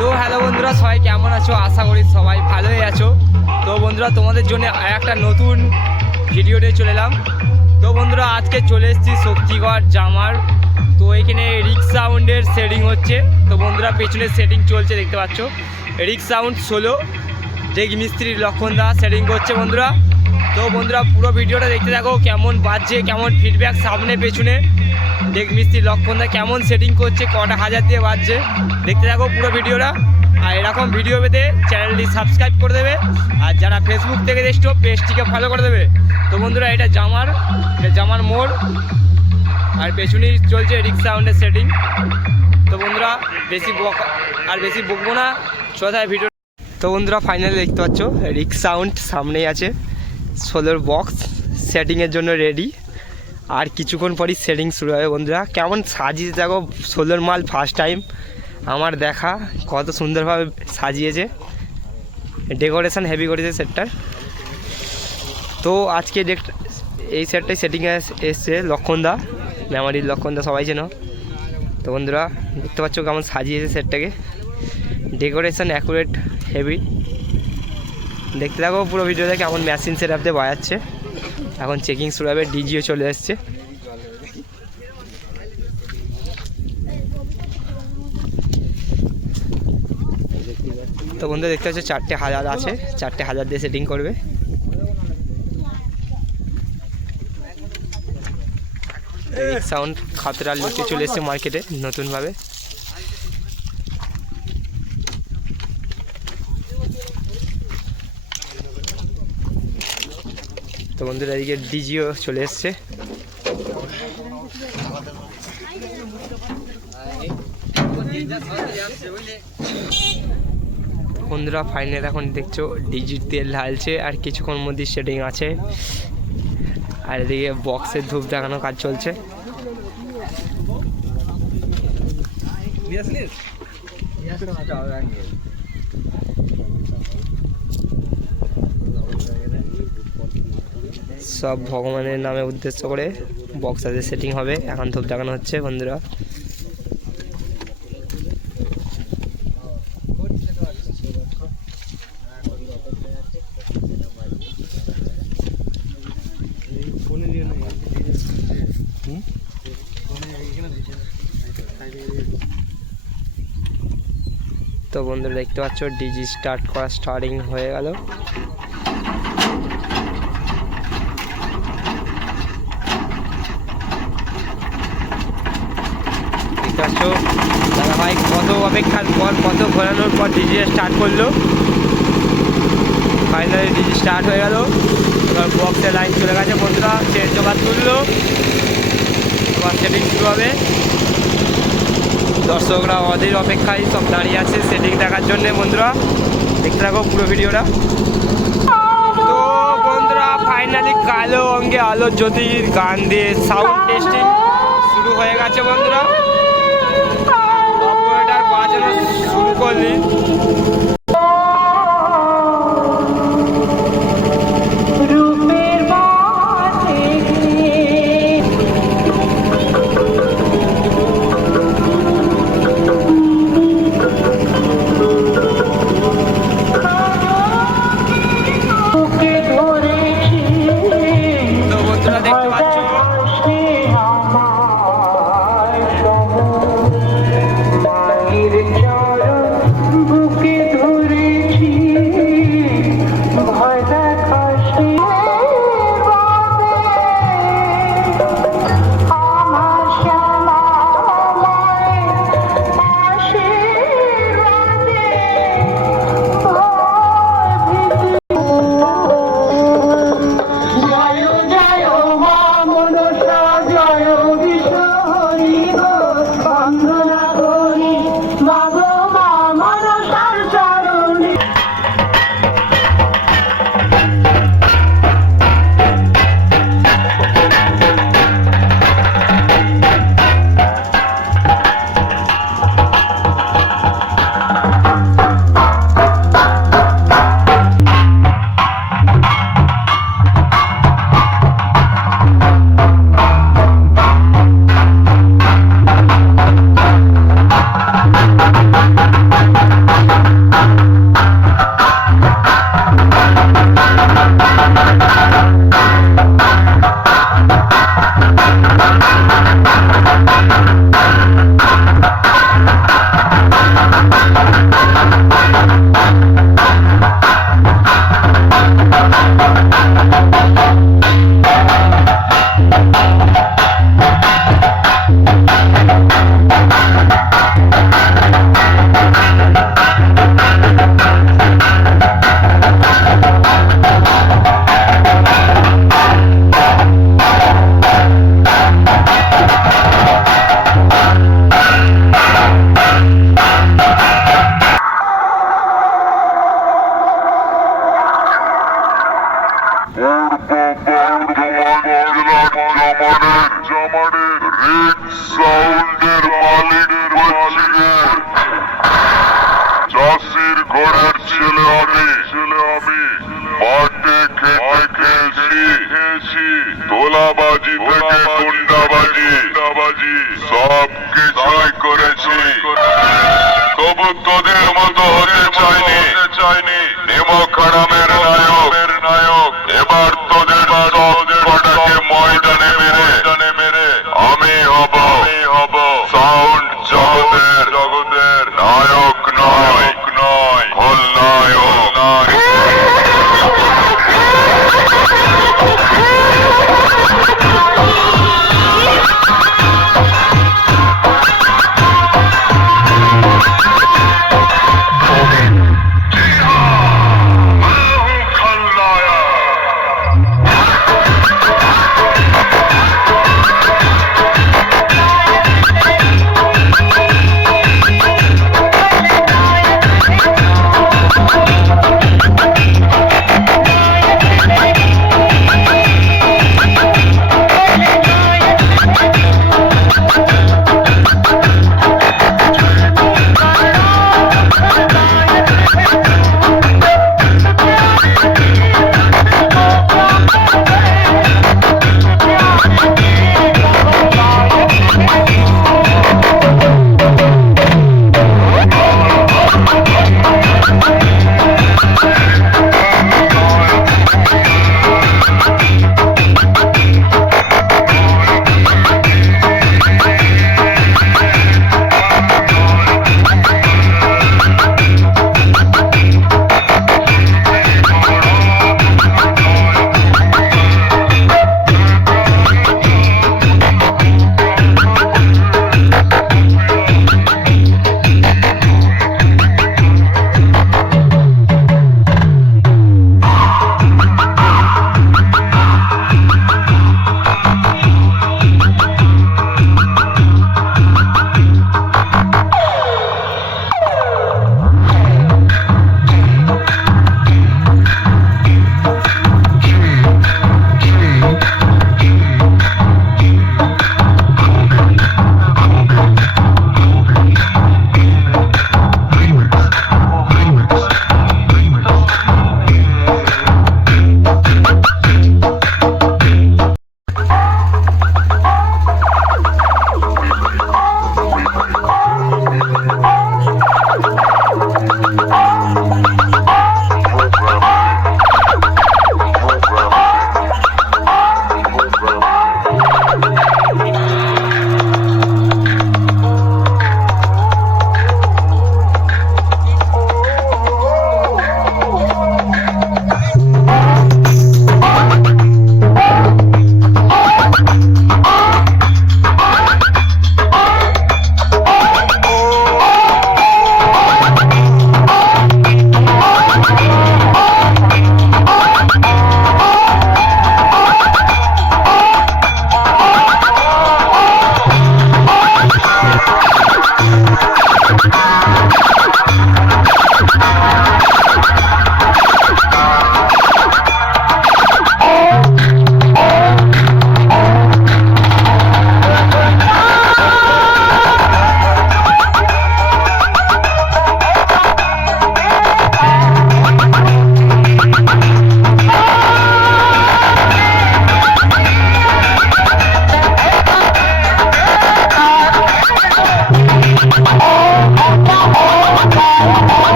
তো হ্যালো বন্ধুরা, সবাই কেমন আছো? আশা করি সবাই ভালোই আছো। তো বন্ধুরা, তোমাদের জন্য একটা নতুন ভিডিও নিয়ে চলে এলাম। তো বন্ধুরা, আজকে চলে এসেছি শক্তিগড় জামার। তো এখানে রিক্স সাউন্ডের সেটিং হচ্ছে। তো বন্ধুরা, পেছনে সেটিং চলছে, দেখতে পাচ্ছ। রিক্স সাউন্ড 16 ডেক মিস্ত্রি লক্ষণ দা সেটিং করছে বন্ধুরা। তো বন্ধুরা, পুরো ভিডিওটা দেখতে থাকো, কেমন বাজছে, কেমন ফিডব্যাক সামনে পেছনে। ডেক মিস্ত্রি লক্ষণ দা কেমন সেটিং করছে, কটা হাজার দিয়ে বাজছে, দেখতে থাকো পুরো ভিডিওটা। আর এরকম ভিডিও পেতে চ্যানেলটি সাবস্ক্রাইব করে দেবে। আর যারা ফেসবুক থেকে দেখছো, পেজটিকে ফলো করে দেবে। তো বন্ধুরা, এটা জামার মোড়, আর পেছনেই চলছে রিক্স সাউন্ডের সেটিং। তো বন্ধুরা, বেশি বকবো না, সোজা ভিডিও। তো বন্ধুরা, ফাইনালি দেখতে পাচ্ছ রিক্স সাউন্ড সামনেই আছে। 16 বক্স সেটিংয়ের জন্য রেডি। আর কিছুক্ষণ পরই সেটিং শুরু হবে বন্ধুরা। কেমন সাজিয়েছে দেখো, 16 মাল ফার্স্ট টাইম আমার দেখা। কত সুন্দরভাবে সাজিয়েছে, ডেকোরেশন হেভি করেছে সেটটার। তো আজকে এই সেটটাই সেটিংয়ে এসছে লক্ষণদা, মেমারির লক্ষণদা, সবাই চেনো। তো বন্ধুরা, দেখতে পাচ্ছ কেমন সাজিয়েছে সেটটাকে, ডেকোরেশন অ্যাকুরেট হেভি। দেখতে থাকো পুরো ভিডিওতে কেমন মেশিন সেট আপ দিয়ে বাজাচ্ছে। এখন চেকিং শুরু হবে, ডিজিও চলে এসছে। তো বন্ধু, দেখতে পাচ্ছ 4টে হাজার আছে, 4টে হাজার দিয়ে সেটিং করবে। সাউন্ড খাতরার লুকে চলে এসছে মার্কেটে নতুনভাবে। তো বন্ধুরা, এদিকে ডিজিও চলে এসছে। বন্ধুরা, ফাইনাল এখন দেখছো ডিজি তেল ঢালছে, আর কিছুক্ষণ মধ্যে সেটিং আছে। আর এদিকে বক্সের ধূপ দেখানো কাজ চলছে। সব ভগবানের নামে উদ্দেশ্য করে বক্সাতে সেটিং হবে। এখন ধূপ দেখানো হচ্ছে বন্ধুরা। তো বন্ধুরা, দেখতে পাচ্ছ ডিজি স্টার্টিং হয়ে গেল। দাদা ভাই কত অপেক্ষার পর, কত ঘোরানোর পর ডিজি স্টার্ট করলো। ফাইনালি ডিজি স্টার্ট হয়ে গেল। এবার বক্সের লাইন চলে গেছে বন্ধুরা, চেন জোগাড় তুললো। এবার সেটিং শুরু হবে। দর্শকরা ওদের অপেক্ষায় সব দাঁড়িয়ে আছে সেটিং দেখার জন্য বন্ধুরা। দেখতে থাকো পুরো ভিডিওটা। তো বন্ধুরা, ফাইনালি কালো অঙ্গে আলো জ্যোতির গান দিয়ে সাউন্ড টেস্টিং শুরু হয়ে গেছে বন্ধুরা। অপারেটর বাজানো শুরু করলি। তো বন্ধুরা, দেখতে পাচ্ছ চাষির ঘরের ছেলে আমি মাঠে খেটে খেয়েছি তোলাবাজি থেকে গুন্ডাবাজি সব কিছুই করেছি, তবু তোদের মতো হতে চাইনি নিমক হারামের নায়ক। এবার তোদের সব কটাকে ময়দানে মেরে